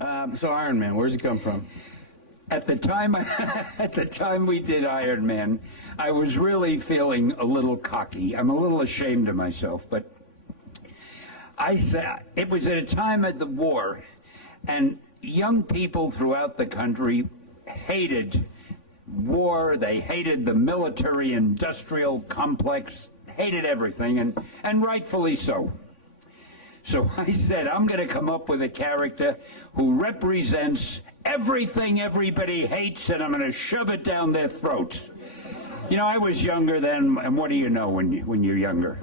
So Iron Man, where's he come from? At the time, at the time we did Iron Man, I was really feeling a little cocky. I'm a little ashamed of myself, but I said it was at a time of the war, and young people throughout the country hated war. They hated the military-industrial complex, hated everything, and rightfully so. So I said, I'm going to come up with a character who represents everything everybody hates, and I'm going to shove it down their throats. You know, I was younger then, and what do you know when you're younger?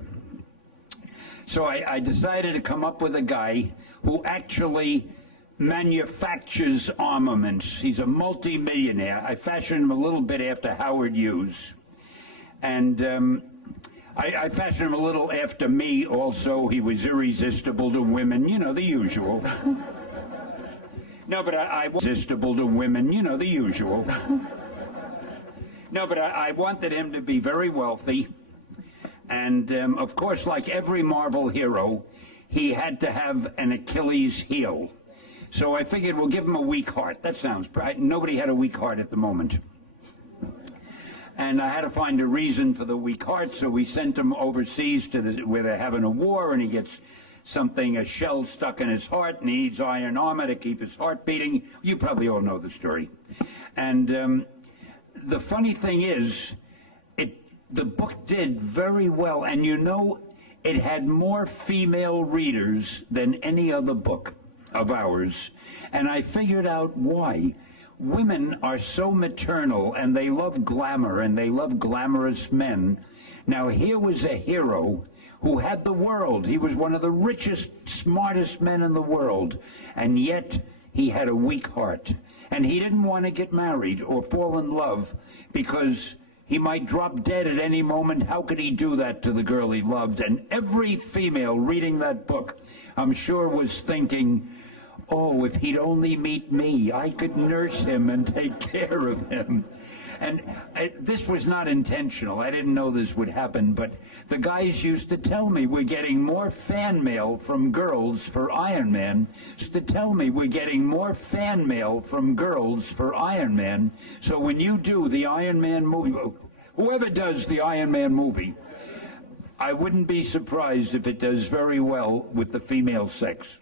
So I decided to come up with a guy who actually manufactures armaments. He's a multi-millionaire. I fashioned him a little bit after Howard Hughes. And I fashioned him a little after me also. He was irresistible to women, you know, the usual. No, but I was irresistible to women, you know, the usual. No, but I wanted him to be very wealthy. And, of course, like every Marvel hero, he had to have an Achilles heel. So I figured we'll give him a weak heart. That sounds bright. Nobody had a weak heart at the moment. And I had to find a reason for the weak heart, so we sent him overseas to where they're having a war, and he gets a shell stuck in his heart, and he needs iron armor to keep his heart beating. You probably all know the story. And the funny thing is, the book did very well, and you know, it had more female readers than any other book of ours, and I figured out why. Women are so maternal, and they love glamour, and they love glamorous men. Now, here was a hero who had the world. He was one of the richest, smartest men in the world, and yet he had a weak heart. And he didn't want to get married or fall in love because he might drop dead at any moment. How could he do that to the girl he loved? And every female reading that book, I'm sure, was thinking, oh, if he'd only meet me, I could nurse him and take care of him. And this was not intentional. I didn't know this would happen, but the guys used to tell me we're getting more fan mail from girls for Iron Man. Used to tell me we're getting more fan mail from girls for Iron Man. So when you do the Iron Man movie, whoever does the Iron Man movie, I wouldn't be surprised if it does very well with the female sex.